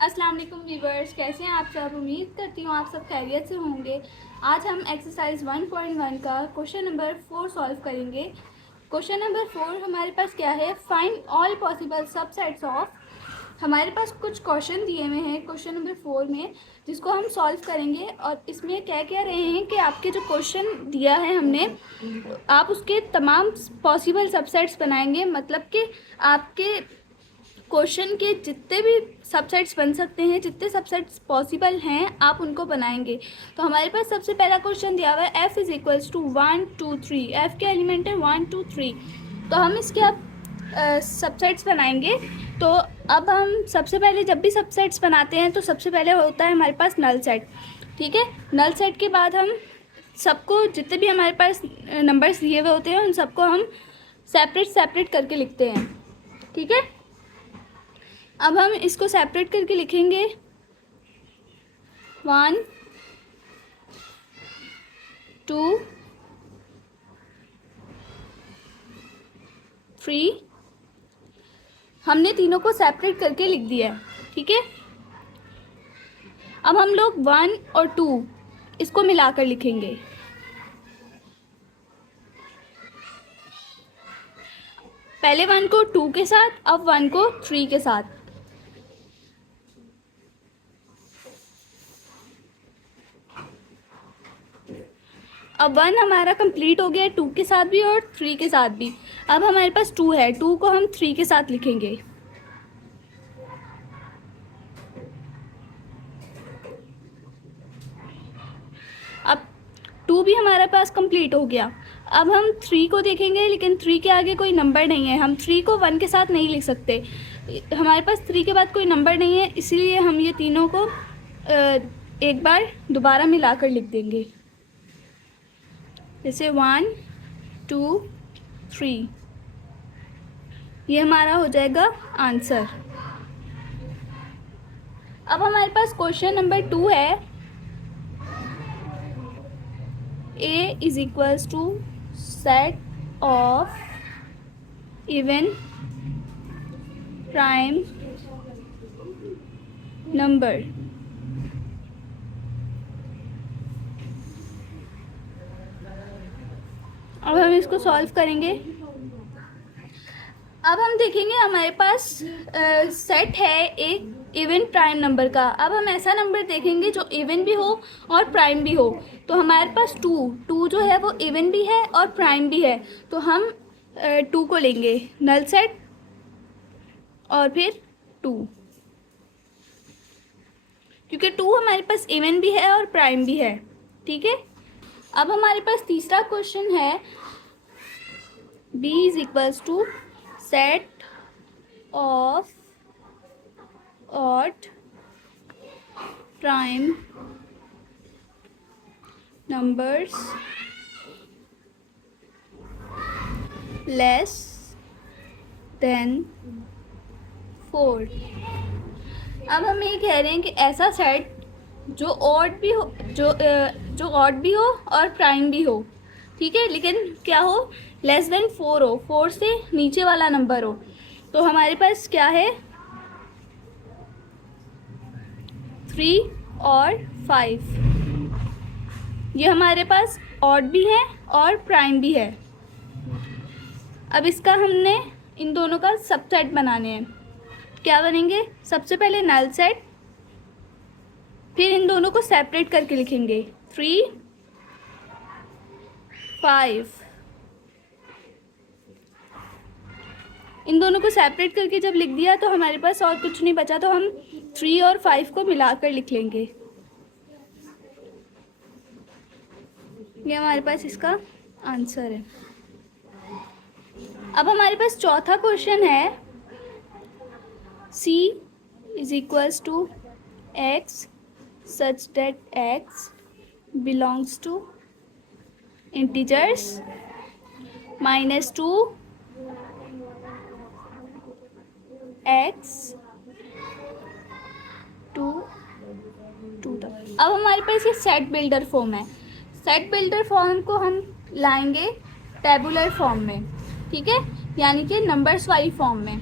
अस्सलाम वालेकुम व्यूवर्स, कैसे हैं आप सब। उम्मीद करती हूँ आप सब खैरियत से होंगे। आज हम एक्सरसाइज 1.1 का क्वेश्चन नंबर 4 सॉल्व करेंगे। क्वेश्चन नंबर 4 हमारे पास क्या है, find all possible subsets of. हमारे पास कुछ क्वेश्चन दिए हुए हैं क्वेश्चन नंबर 4 में, जिसको हम सॉल्व करेंगे। और इसमें क्या क्या रहे हैं कि आपके जो क्वेश्चन दिया है हमने, आप उसके तमाम पॉसिबल सबसेट्स बनाएंगे। मतलब कि आपके क्वेश्चन के जितने भी सबसेट्स बन सकते हैं, जितने सबसेट्स पॉसिबल हैं, आप उनको बनाएंगे। तो हमारे पास सबसे पहला क्वेश्चन दिया हुआ है, f is equals to 1 2 3। f के एलिमेंट है 1 2 3। तो हम इसके अब सबसेट्स बनाएंगे। तो अब हम सबसे पहले जब भी सबसेट्स बनाते हैं तो सबसे पहले होता है हमारे पास नल सेट। ठीक है, नल सेट के बाद हम सबको, जितने भी हमारे पास नंबर्स दिए हुए होते हैं, उन सबको हम सेपरेट सेपरेट करके लिखते हैं। ठीक है, अब हम इसको सेपरेट करके लिखेंगे। 1 2 3। हमने तीनों को सेपरेट करके लिख दिया है। ठीक है, अब हम लोग 1 और 2 इसको मिलाकर लिखेंगे। पहले 1 को 2 के साथ, अब 1 को 3 के साथ। अब 1 हमारा कंप्लीट हो गया 2 के साथ भी और 3 के साथ भी। अब हमारे पास 2 है, 2 को हम 3 के साथ लिखेंगे। अब 2 भी हमारे पास कंप्लीट हो गया। अब हम 3 को देखेंगे, लेकिन 3 के आगे कोई नंबर नहीं है। हम 3 को 1 के साथ नहीं लिख सकते, हमारे पास 3 के बाद कोई नंबर नहीं है, इसीलिए हम ये तीनों को एक बार दोबारा मिलाकर लिख देंगे। जैसे 1 2 3, ये हमारा हो जाएगा आंसर। अब हमारे पास क्वेश्चन नंबर 2 है, a is equals to set of even prime number. अब हम इसको सॉल्व करेंगे। अब हम देखेंगे हमारे पास सेट है एक इवन प्राइम नंबर का। अब हम ऐसा नंबर देखेंगे जो इवन भी हो और प्राइम भी हो। तो हमारे पास 2 जो है वो इवन भी है और प्राइम भी है। तो हम 2 को लेंगे नल सेट और फिर 2, क्योंकि 2 हमारे पास इवन भी है और प्राइम भी है। ठीक है, अब हमारे पास तीसरा क्वेश्चन है, b is equals to set of odd prime numbers less than 4। अब हम ये कह रहे हैं कि ऐसा सेट जो ऑड भी हो, जो ऑड भी हो और प्राइम भी हो। ठीक है, लेकिन क्या हो, लेस देन 4 हो, 4 से नीचे वाला नंबर हो। तो हमारे पास क्या है, 3 और 5, ये हमारे पास ऑड भी है और प्राइम भी है। अब इसका हमने इन दोनों का सबसेट बनाने हैं। क्या बनेंगे, सबसे पहले नल सेट, फिर इन दोनों को सेपरेट करके लिखेंगे 3 5। इन दोनों को सेपरेट करके जब लिख दिया तो हमारे पास और कुछ नहीं बचा, तो हम 3 और 5 को मिलाकर लिख लेंगे। ये हमारे पास इसका आंसर है। अब हमारे पास चौथा क्वेश्चन है, c is equals to x such that x belongs to integers -2 x to 2 तक। अब हमारे पास ये सेट बिल्डर फॉर्म है। सेट बिल्डर फॉर्म को हम लाएंगे टेबुलर फॉर्म में। ठीक है, यानी कि नंबर्स वाली फॉर्म में।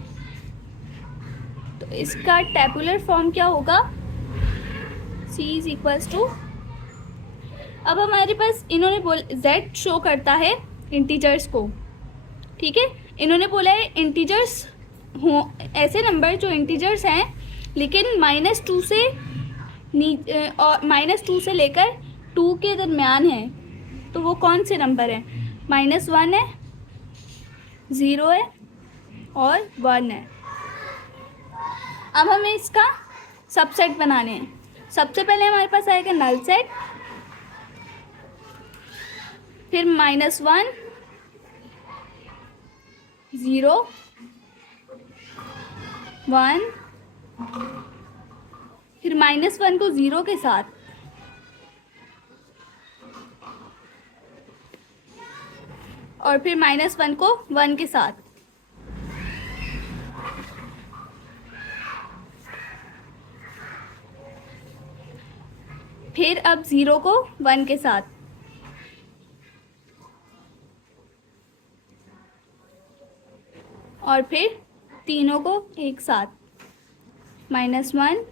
तो इसका टेबुलर फॉर्म क्या होगा, c इज इक्वल्स टू, अब हमारे पास इन्होंने z शो करता है इंटीजर्स को, ठीक है। इन्होंने बोला है इंटीजर्स हो ऐसे नंबर जो इंटीजर्स हैं लेकिन -2 से और -2 से लेकर 2 के दरमियान है, तो वो कौन से नंबर हैं, -1 है, 0 है और 1 है। अब हमें इसका सबसेट बनाने हैं। सबसे पहले हमारे पास आएगा नल सेट, फिर -1, 0, 1, फिर -1 को 0 के साथ, और फिर -1 को 1 के साथ, फिर अब 0 को 1 के साथ, और फिर तीनों को एक साथ, -1,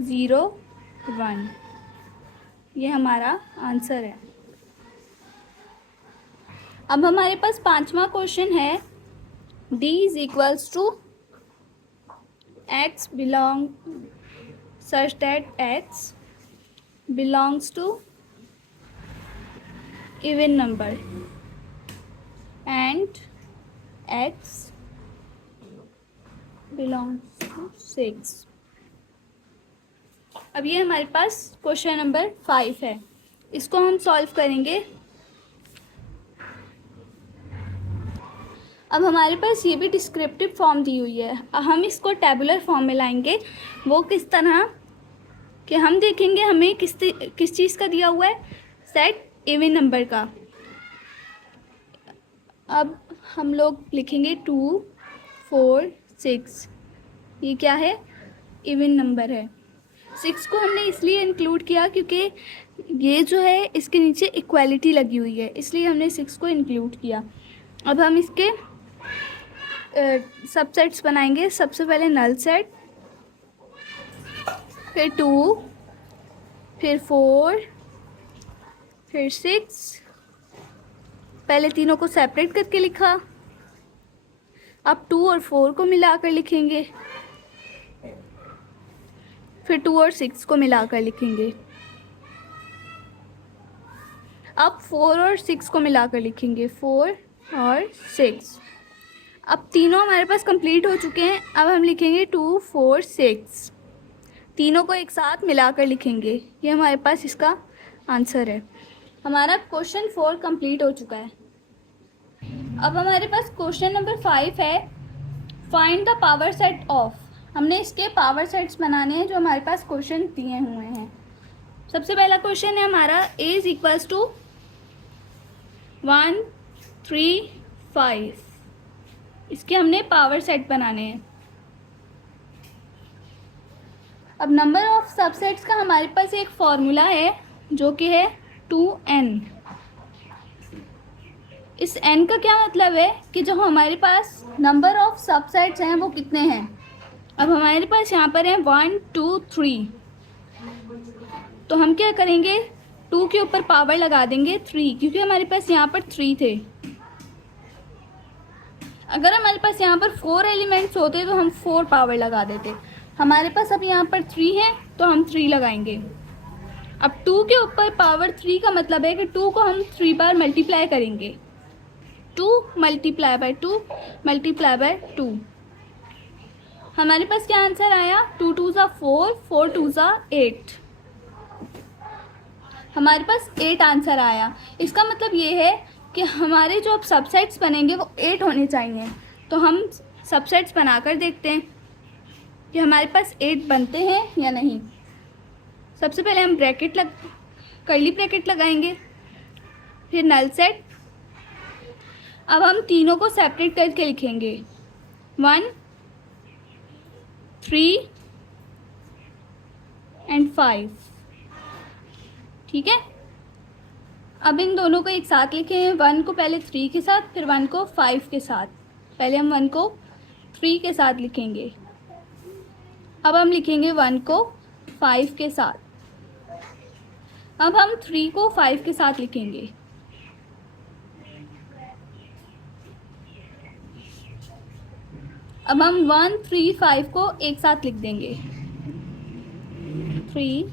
0, 1। ये हमारा आंसर है। अब हमारे पास 5वां क्वेश्चन है, d is equals to x belong such that x belongs to even number and x belongs to 6। अब ये हमारे पास क्वेश्चन नंबर 5 है, इसको हम सॉल्व करेंगे। अब हमारे पास ये भी डिस्क्रिप्टिव फॉर्म दी हुई है, हम इसको टेबुलर फॉर्म में लाएंगे। वो किस तरह कि हम देखेंगे हमें किस चीज़ का दिया हुआ है, सेट इवन नंबर का। अब हम लोग लिखेंगे 2, 4, 6, ये क्या है, इवन नंबर है। 6 को हमने इसलिए इंक्लूड किया क्योंकि ये जो है इसके नीचे इक्वालिटी लगी हुई है, इसलिए हमने 6 को इंक्लूड किया। अब हम इसके सबसेट्स बनाएंगे। सबसे पहले नल सेट, फिर 2, फिर 4, फिर 6। पहले तीनों को सेपरेट करके लिखा, अब 2 और 4 को मिलाकर लिखेंगे, फिर 2 और 6 को मिलाकर लिखेंगे, अब 4 और 6 को मिलाकर लिखेंगे, 4 और 6। अब तीनों हमारे पास कंप्लीट हो चुके हैं। अब हम लिखेंगे 2, 4, 6, तीनों को एक साथ मिलाकर लिखेंगे। ये हमारे पास इसका आंसर है। हमारा क्वेश्चन 4 कंप्लीट हो चुका है। अब हमारे पास क्वेश्चन नंबर 5 है, find the power set of. हमने इसके पावर सेट्स बनाने हैं जो हमारे पास क्वेश्चन दिए हुए हैं। सबसे पहला क्वेश्चन है हमारा a इज इक्वल्स टू 1, 3, 5। इसके हमने पावर सेट बनाने हैं। अब नंबर ऑफ सबसेट्स का हमारे पास एक फॉर्मूला है जो कि है 2n। इस n का क्या मतलब है कि जो हमारे पास नंबर ऑफ सबसेट्स हैं वो कितने हैं। अब हमारे पास यहाँ पर है 1, 2, 3, तो हम क्या करेंगे, 2 के ऊपर पावर लगा देंगे 3, क्योंकि हमारे पास यहाँ पर 3 थे। अगर हमारे पास यहाँ पर 4 एलिमेंट्स होते तो हम 4 पावर लगा देते। हमारे पास अब यहाँ पर 3 है तो हम 3 लगाएंगे। अब 2 के ऊपर पावर 3 का मतलब है कि 2 को हम 3 बार मल्टीप्लाई करेंगे। 2 मल्टीप्लाई बाय 2 मल्टीप्लाई बाय 2। हमारे पास क्या आंसर आया, 2 2 ज़ा 4, 4 2 ज़ा 8। हमारे पास 8 आंसर आया। इसका मतलब ये है कि हमारे जो अब सबसेट्स बनेंगे वो 8 होने चाहिए। तो हम सबसेट्स बनाकर देखते हैं कि हमारे पास 8 बनते हैं या नहीं। सबसे पहले हम कर्ली ब्रैकेट लगाएंगे, फिर नल सेट। अब हम तीनों को सेपरेट करके लिखेंगे, 1, 3 एंड 5। ठीक है। अब इन दोनों को एक साथ लिखें, 1 को पहले 3 के साथ, फिर 1 को 5 के साथ। पहले हम 1 को 3 के साथ लिखेंगे, अब हम लिखेंगे 1 को 5 के साथ। अब हम 3 को 5 के साथ लिखेंगे। अब हम 1 3 5 को एक साथ लिख देंगे, 3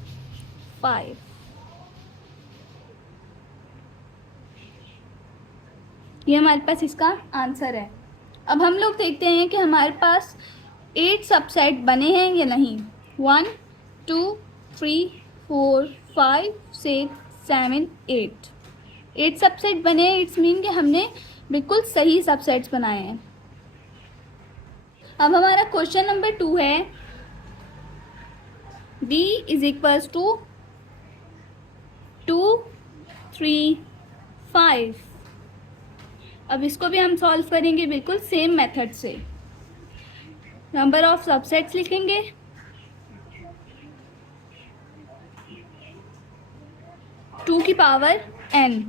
5। ये हमारे पास इसका आंसर है। अब हम लोग देखते हैं कि हमारे पास 8 सबसेट बने हैं या नहीं। 1 2 3 4 5 6 7 8 8 सबसेट बने हैं। इट्स मीन कि हमने बिल्कुल सही सबसेट्स बनाए हैं। अब हमारा क्वेश्चन नंबर 2 है b इज इक्वल्स टू 2 3 5। अब इसको भी हम सॉल्व करेंगे बिल्कुल सेम मेथड से। नंबर ऑफ सबसेट्स लिखेंगे, टू की पावर n।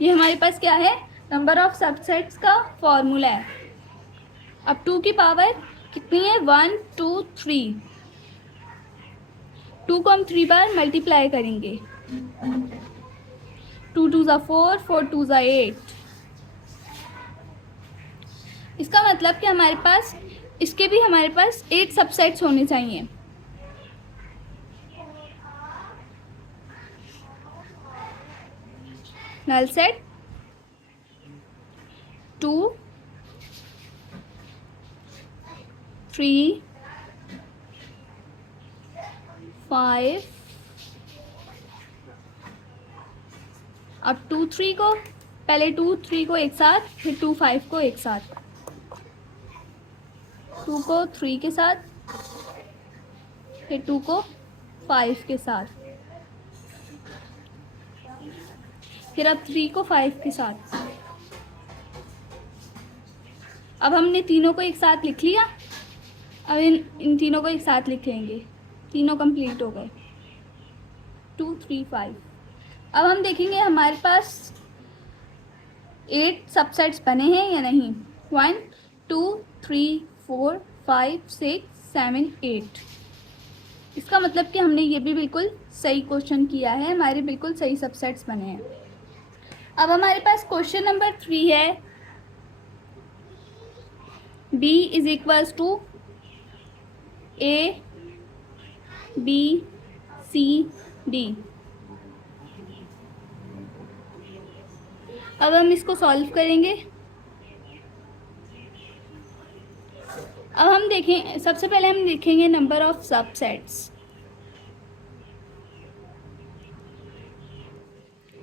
ये हमारे पास क्या है, नंबर ऑफ सबसेट्स का फॉर्मूला है। अब 2 की पावर कितनी है, 1 2 3। 2 को हम 3 बार मल्टीप्लाई करेंगे, 2 2 ज़ा 4 4 2 ज़ा 8। इसका मतलब कि हमारे पास इसके भी हमारे पास 8 सबसेट्स होने चाहिए। Null set 2 3 5। अब 2 3 को पहले 2 3 को एक साथ, फिर 2 5 को एक साथ, 2 को 3 के साथ, फिर 2 को 5 के साथ, फिर अब 3 को 5 के साथ। अब हमने तीनों को एक साथ लिख लिया। अब इन तीनों को एक साथ लिख लेंगे, तीनों कंप्लीट हो गए, 2 3 5। अब हम देखेंगे हमारे पास 8 सबसेट्स बने हैं या नहीं। 1 2 3 4 5 6 7 8। इसका मतलब कि हमने ये भी बिल्कुल सही क्वेश्चन किया है, हमारे बिल्कुल सही सबसेट्स बने हैं। अब हमारे पास क्वेश्चन नंबर 3 है b is equals to a b c d। अब हम इसको सॉल्व करेंगे। अब हम देखें, सबसे पहले हम लिखेंगे नंबर ऑफ सबसेट्स।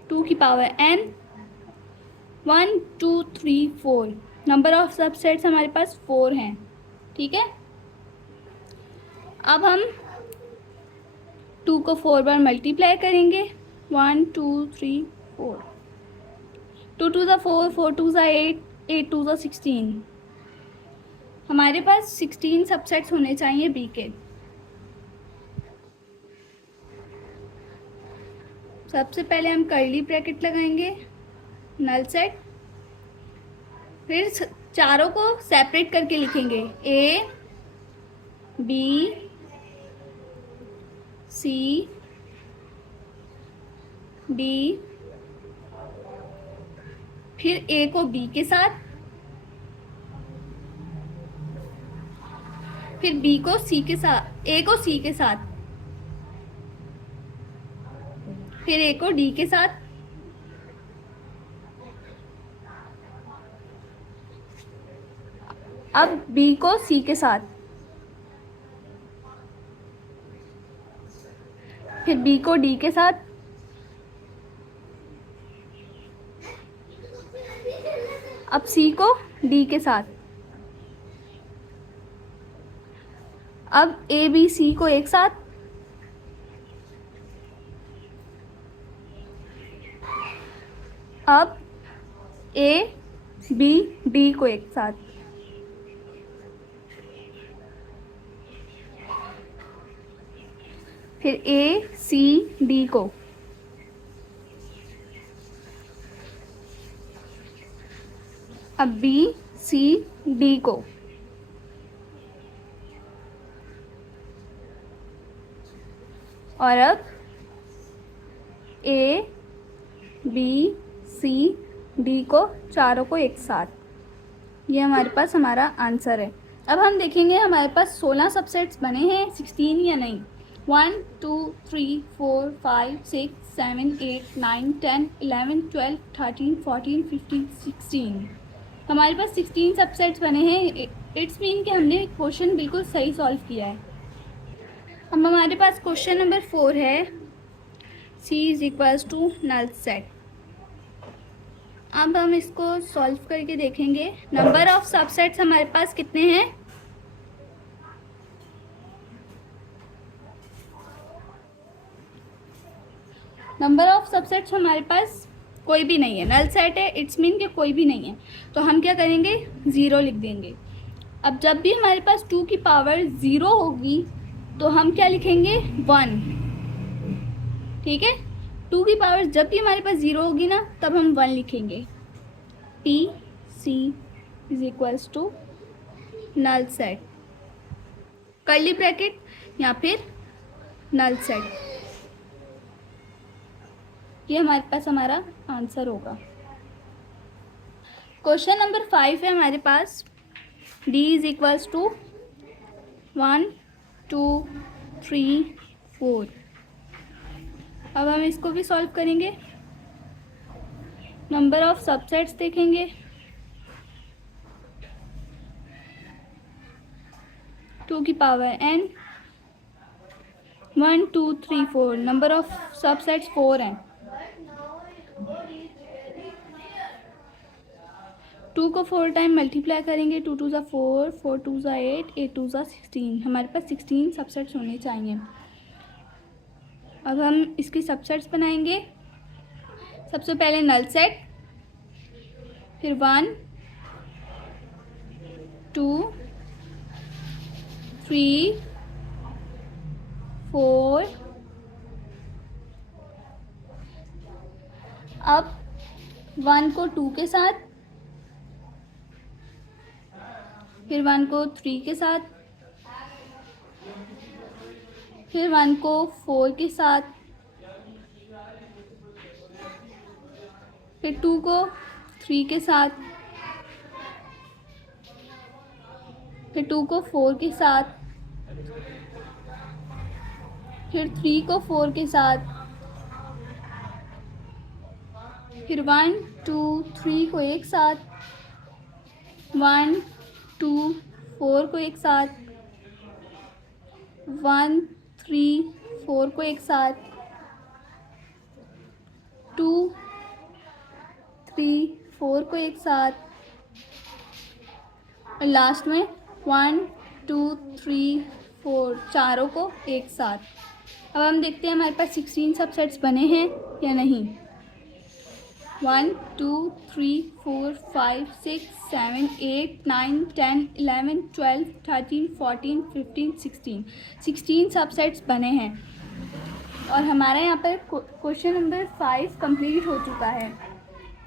2 की power n, 1 2 3 4। Number of subsets हमारे पास 4 हैं, ठीक है। अब हम 2 को 4 बार मल्टीप्लाई करेंगे, 1 2 3 4। 2 2 ज़ा 4 4 2 ज़ा 8 8 2 ज़ा 16। हमारे पास 16 सबसेट्स होने चाहिए बी के। सबसे पहले हम कर्ली ब्रैकेट लगाएंगे, नल सेट, फिर चारों को सेपरेट करके लिखेंगे, ए बी सी डी, फिर ए को बी के साथ, फिर बी को सी के साथ, ए को सी के साथ, फिर ए को डी के साथ, अब बी को सी के साथ, फिर बी को डी के साथ, अब सी को डी के साथ, अब ए बी सी को एक साथ, अब ए बी डी को एक साथ, फिर ए सी डी को, अब बी सी डी को, और अब A B C D को चारों को एक साथ, ये हमारे पास हमारा आंसर है। अब हम देखेंगे हमारे पास 16 सबसेट्स बने हैं, 16 या नहीं। 1 2 3 4 5 6 7 8 9 10 11 12 13 14 15 16, हमारे पास 16 सबसेट्स बने हैं। इट्स मीन कि हमने क्वेश्चन बिल्कुल सही सॉल्व किया है। अब हमारे पास क्वेश्चन नंबर 4 है, C is equals to null set. अब हम इसको सॉल्व करके देखेंगे। नंबर ऑफ सबसेट्स हमारे पास कितने हैं? नंबर ऑफ सबसेट्स हमारे पास कोई भी नहीं है, नल सेट है, इट्स मीन कि कोई भी नहीं है। तो हम क्या करेंगे, 0 लिख देंगे। अब जब भी हमारे पास 2 की पावर 0 होगी तो हम क्या लिखेंगे, 1। ठीक है, 2 की पावर जब भी हमारे पास 0 होगी ना, तब हम 1 लिखेंगे। T C is equals to null set, curly bracket या फिर नल सेट, ये हमारे पास हमारा आंसर होगा। क्वेश्चन नंबर 5 है हमारे पास, D इज इक्वल्स टू 1 2 3 4। अब हम इसको भी सॉल्व करेंगे। नंबर ऑफ सबसेट्स देखेंगे, 2 की power n, 1 2 3 4, number of subsets 4 हैं। 2 को 4 टाइम मल्टीप्लाई करेंगे, 2 2 ज़ा 4, 4 2 ज़ा 8, 8 2 ज़ा 16, हमारे पास 16 सबसेट्स होने चाहिए। अब हम इसकी सबसेट्स बनाएंगे। सबसे पहले नल सेट, फिर 1 2 3 4, अब 1 को 2 के साथ, फिर 1 को 3 के साथ, फिर 1 को 4 के साथ, फिर 2 को 3 के साथ, फिर 2 को 4 के साथ, फिर 3 को 4 के साथ, फिर 1 2 3 को एक साथ, 1 2 4 को एक साथ, 1 3 4 को एक साथ, 2 3 4 को एक साथ, और लास्ट में 1 2 3 4, चारों को एक साथ। अब हम देखते हैं हमारे पास 16 सबसेट्स बने हैं या नहीं। 1 2 3 4 5 6 7 8 9 10 11 12 13 14 15 16, 16 सबसेट्स बने हैं और हमारा यहाँ पर क्वेश्चन नंबर 5 कंप्लीट हो चुका है।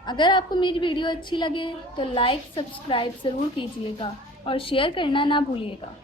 अगर आपको मेरी वीडियो अच्छी लगे तो लाइक सब्सक्राइब ज़रूर कीजिएगा और शेयर करना ना भूलिएगा।